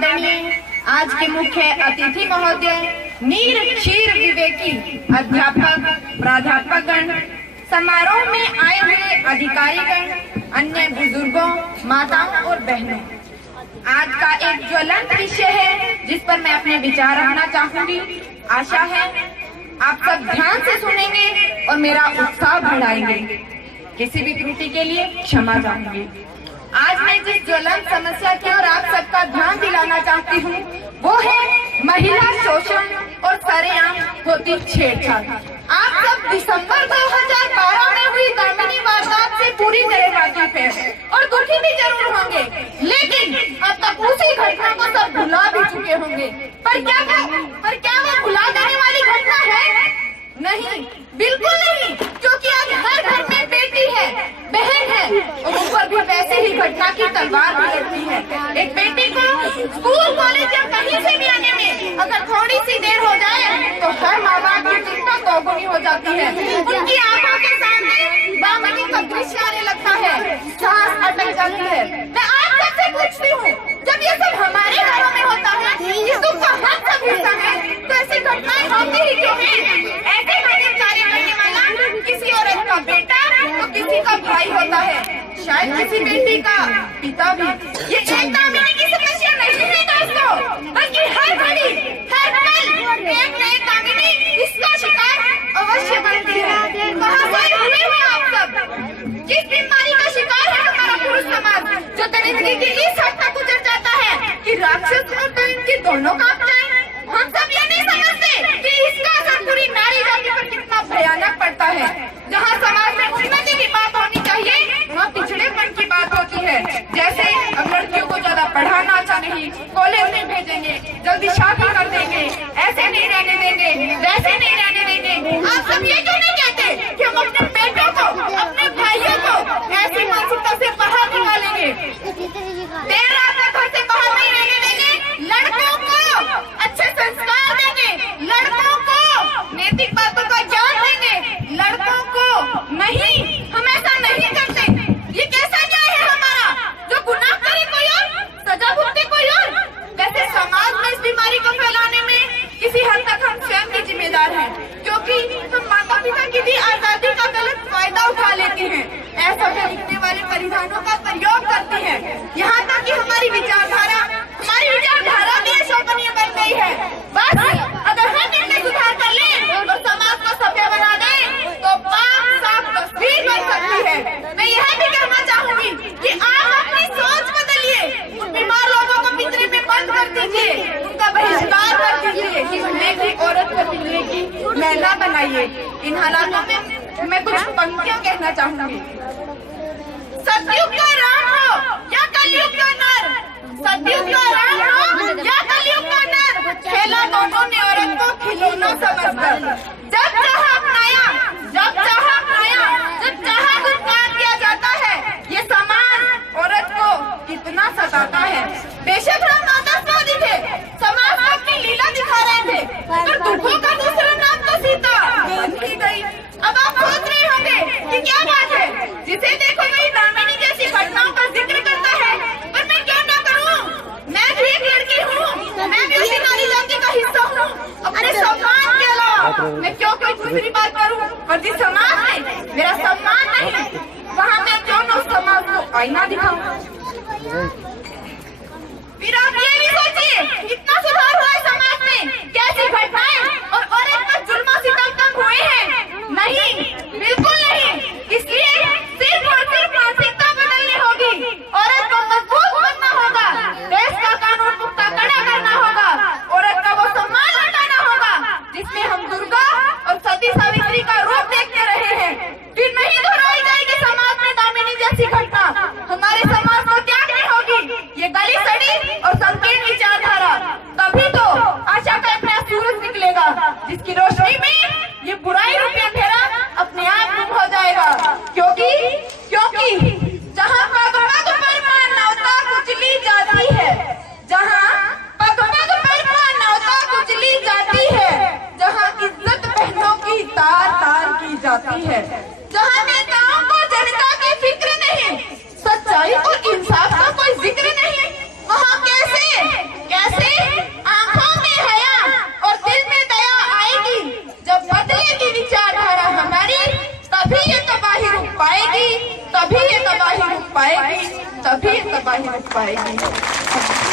आदरणीय आज के मुख्य अतिथि महोदय, नीर क्षीर विवेकी अध्यापक प्राध्यापकगण, समारोह में आए हुए अधिकारीगण, अन्य बुजुर्गों, माताओं और बहनों, आज का एक ज्वलंत विषय है जिस पर मैं अपने विचार रखना चाहूंगी। आशा है आप सब ध्यान से सुनेंगे और मेरा उत्साह बढ़ाएंगे। किसी भी त्रुटि के लिए क्षमा चाहूंगी। आज मैं जिस ज्वलंत समस्या की ओर आप सबका ध्यान दिलाना चाहती हूँ वो है महिला शोषण और सरेआम होती छेड़छाड़। आप सब दिसंबर 2012 में हुई दामिनी वारदात से पूरी तरह वाकिफ है और दुखी भी जरूर होंगे, लेकिन अब तक उसी घटना को सब भुला भी चुके होंगे। पर क्या वो भुला देने वाली घटना है? नहीं, बिल्कुल नहीं, क्योंकि आज हर घर में बेटी है, बहन है और ऊपर भी वैसे ही घटना की तलवार भी लगती है। एक बेटी को स्कूल, कॉलेज या कहीं से भी आने में अगर थोड़ी सी देर हो जाए तो हर माँ बाप की चिंता दोगुनी हो जाती है। उनकी आंखों के सामने दामिनी का दृश्य आने लगता है, सांस अटक जाती है। मैं आज सबसे पूछती हूँ, जब ये सब हमारे घरों में होता है, इस दुख का हम सब हिस्सा है, तो ऐसी घटनाएं होती ही क्यों है? ऐसे कार्य करने वाला किसी औरत का बेटा तो किसी का भाई होता है, शायद किसी बेटी का पिता भी। ये एक दामिनी की समस्या नहीं है दोस्तों, बल्कि हर घड़ी हर पल एक नई दामिनी इसका शिकार अवश्य बनती है। कहाँ से हुए हो आप सब? किस बीमारी का शिकार है हमारा पुरुष समाज, जो दरिद्री की इस हद तक उतर जाता है कि राक्षस और दैत्य के दोनों काम जाए? हम सब ये नहीं समझते कि इसका असर पूरी नारी जाति पर कितना भयानक पड़ता है। जहाँ समाज में उन्नति की बात होनी चाहिए, वहाँ पिछड़ेपन की बात होती है। जैसे अब लड़कियों को ज्यादा पढ़ाना अच्छा नहीं, कॉलेज में भेजेंगे, जल्दी शादी कर देंगे, ऐसे नहीं रहने देंगे, वैसे नहीं रहने देंगे। आप सब ये क्यों नहीं कहते कि हम अपने बेटों को, अपने भाइयों को ऐसी मानसिकता से बाहर निकालेंगे? देर रात तक घर से बाहर नहीं रहने देंगे, लड़कों को अच्छे संस्कार देंगे, लड़कों को नैतिक बातों का ज्ञान देंगे, लड़कों को नहीं, हम ऐसा नहीं करते। ये कैसा न्याय है हमारा? जो गुनाह करे कोई और, सजा भुगते कोई और। वैसे समाज में इस बीमारी को फैलाने में किसी हद तक हम स्वयं भी जिम्मेदार हैं, क्योंकि हम माता पिता की भी आजादी का गलत फायदा उठा लेते हैं, ऐसा दिखने वाले परिधानों का प्रयोग करते हैं। यहाँ तक कि हमारी विचारधारा भी अशोभनीय बन गई है। बस अगर हम इनमें सुधार कर लें और समाज को सभ्य बना दें तो पाक साफ तस्वीर बन सकती है। मैं यह भी कहना चाहूंगी कि आप अपनी सोच बदलिए, उन बीमार लोगों को पिंजरे में बंद कर दीजिए, उनका बहिष्कार कर दीजिए, किसी भी औरत को पिंजरे की महिला बनाइए। इन हालातों में मैं कुछ पंक्तियां कहना चाहूंगी। सतयुग का राम हो या कलयुग का नर, सतयुग का राम हो या कलयुग का नर, खेला दोनों ने औरत को खिलौना समझकर। जब चाहा अपनाया, जब चाहा अपनाया, जब चाहा गुणगान किया जाता है। ये समाज औरत को कितना सताता है। बेशक हम आदर्शवादी थे, समाज को अपनी लीला दिखा रहे थे, पर दुखों का दूसरा नाम तो सीता बन ही गई। अब आप सोच रहे होंगे कि क्या बात है, जिसे देखो वही दामिनी जैसी घटनाओं का जिक्र करता है, पर मैं क्यों ना करूं? मैं भी एक लड़की हूँ, मैं भी उसी नारी जाति का हिस्सा हूँ। अपने सम्मान के अलावा मैं क्यों कोई दूसरी बात करूँ? और जिस समाज में मेरा सम्मान नहीं, वहाँ मैं क्यों न उस समाज को आईना दिखाऊं? फिर आप ये भी सोचिए, इतना सुधार हुआ है समाज में, कैसी घटनाएं और औरत पर जुल्म सितम कम हुए हैं? नहीं, बिल्कुल नहीं। इसलिए सिर्फ और सिर्फ मानसिकता बदलनी होगी, औरत को मजबूत बनना होगा, देश का कानून पुख्ता कड़ा करना होगा, औरत का वो सम्मान लौटाना होगा जिसमें हम दुर्गा और सती सावित्री का रूप देखते रहे हैं। फिर नहीं दोहराई जाएगी समाज में दामिनी जैसी घटना, हमारे समाज को त्यागनी होगी। ये गली सड़ी और संकीर्ण तभी तबाही रुक पाएगी।